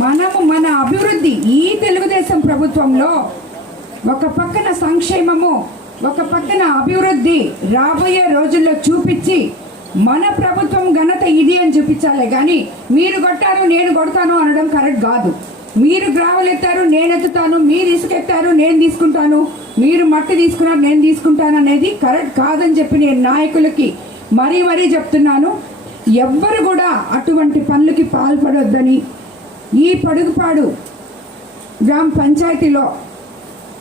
మనము మన అభివృద్ధి ఈ తెలుగుదేశం ప్రభుత్వంలో ఒక పక్కన సంక్షేమము ఒక పక్కన అభివృద్ధి రాబోయే రోజుల్లో చూపించి మన ప్రభుత్వం ఘనత ఇది అని చూపించాలి. కానీ మీరు కొట్టారు నేను కొడతాను అనడం కరెక్ట్ కాదు. మీరు గ్రావలెత్తారు నేను ఎత్తుతాను మీరు ఇసుకెత్తారు నేను తీసుకుంటాను మీరు మట్టి తీసుకున్నారు నేను తీసుకుంటాను అనేది కరెక్ట్ కాదని చెప్పి నేను నాయకులకి మరీ మరీ చెప్తున్నాను. ఎవ్వరు కూడా అటువంటి పనులకి పాల్పడొద్దని ఈ పొడుగుపాడు గ్రామ పంచాయతీలో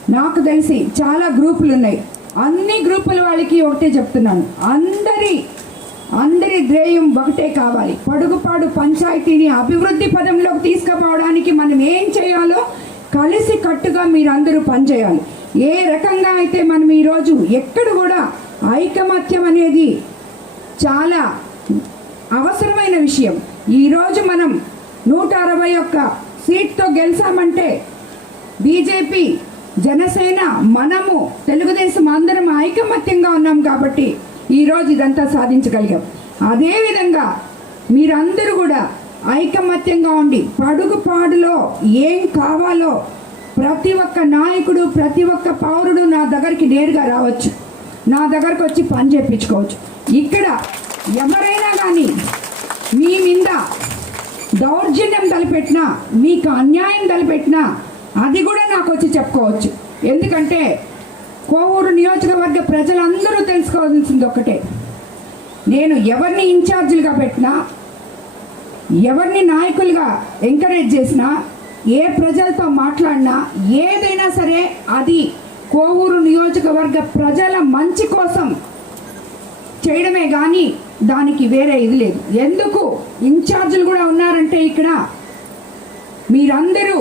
నాకు తెలిసి చాలా గ్రూపులు ఉన్నాయి. అన్ని గ్రూపుల వాళ్ళకి ఒకటే చెప్తున్నాను. అందరి అందరి ధ్యేయం ఒకటే కావాలి. పొడుగుపాడు పంచాయతీని అభివృద్ధి పదంలోకి తీసుకుపోవడానికి మనం ఏం చేయాలో కలిసి కట్టుగా మీరందరూ పనిచేయాలి. ఏ రకంగా అయితే మనం ఈరోజు ఎక్కడ కూడా ఐకమత్యం అనేది చాలా అవసరమైన విషయం. ఈరోజు మనం నూట అరవై ఒక్క సీట్తో గెలిచామంటే బీజేపీ జనసేన మనము తెలుగుదేశం అందరం ఐకమత్యంగా ఉన్నాం కాబట్టి ఈరోజు ఇదంతా సాధించగలిగాం. అదేవిధంగా మీరందరూ కూడా ఐకమత్యంగా ఉండి పడుగుపాడులో ఏం కావాలో ప్రతి ఒక్క నాయకుడు ప్రతి ఒక్క పౌరుడు నా దగ్గరికి నేరుగా రావచ్చు. నా దగ్గరకు వచ్చి పని చేయించుకోవచ్చు. ఇక్కడ ఎవరైనా దౌర్జన్యం తలపెట్టినా మీకు అన్యాయం తలపెట్టినా అది కూడా నాకు వచ్చి చెప్పుకోవచ్చు. ఎందుకంటే కోవూరు నియోజకవర్గ ప్రజలందరూ తెలుసుకోవాల్సింది ఒకటే నేను ఎవరిని ఇన్ఛార్జీలుగా పెట్టినా ఎవరిని నాయకులుగా ఎంకరేజ్ చేసినా ఏ ప్రజలతో మాట్లాడినా ఏదైనా సరే అది కోవూరు నియోజకవర్గ ప్రజల మంచి కోసం చేయడమే కానీ దానికి వేరే ఇది లేదు. ఎందుకు? ఇన్ఛార్జీలు కూడా ఉన్నారు ఇక్కడ మీరందరూ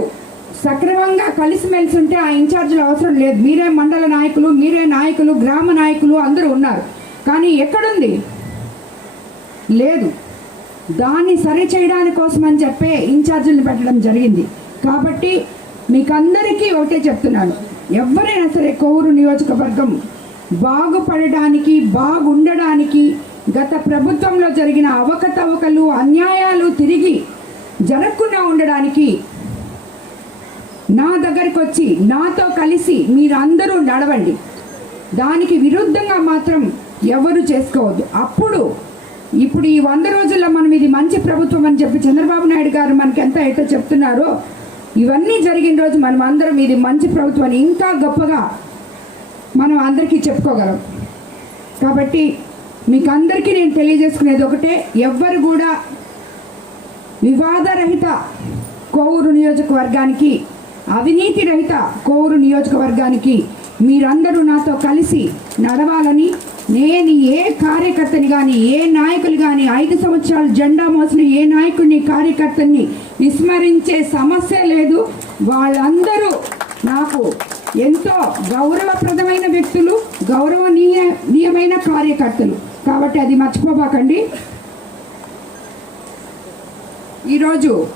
సక్రమంగా కలిసిమెలిసి ఉంటే ఆ ఇన్ఛార్జీలు అవసరం లేదు. మీరే మండల నాయకులు మీరే నాయకులు గ్రామ నాయకులు అందరూ ఉన్నారు. కానీ ఎక్కడుంది? లేదు. దాన్ని సరి చేయడానికి కోసం అని చెప్పే ఇన్ఛార్జీలను పెట్టడం జరిగింది. కాబట్టి మీకందరికీ ఒకటే చెప్తున్నాను. ఎవరైనా సరే కోవూరు నియోజకవర్గం బాగుపడడానికి బాగుండడానికి గత ప్రభుత్వంలో జరిగిన అవకతవకలు అన్యాయాలు తిరిగి జరగకుండా ఉండడానికి నా దగ్గరికి వచ్చి నాతో కలిసి మీరందరూ నడవండి. దానికి విరుద్ధంగా మాత్రం ఎవరు చేసుకోవద్దు. అప్పుడు ఇప్పుడు ఈ వంద రోజుల్లో మనం ఇది మంచి ప్రభుత్వం అని చెప్పి చంద్రబాబు నాయుడు గారు మనకి ఎంత అయితే చెప్తున్నారో ఇవన్నీ జరిగిన రోజు మనం అందరం ఇది మంచి ప్రభుత్వం అని ఇంకా గొప్పగా మనం అందరికీ చెప్పుకోగలం. కాబట్టి మీకు అందరికీ నేను తెలియజేసుకునేది ఒకటే ఎవ్వరు కూడా వివాదరహిత కోవూరు నియోజకవర్గానికి అవినీతి రహిత కోవూరు నియోజకవర్గానికి మీరందరూ నాతో కలిసి నడవాలని నేను ఏ కార్యకర్తని కానీ ఏ నాయకులు కానీ ఐదు సంవత్సరాలు జెండా మోసిన ఏ నాయకుడిని కార్యకర్తని విస్మరించే సమస్య లేదు. వాళ్ళందరూ నాకు ఎంతో గౌరవప్రదమైన వ్యక్తులు గౌరవనీయమైన కార్యకర్తలు. కాబట్టి అది మర్చిపోబాకండి. ఈరోజు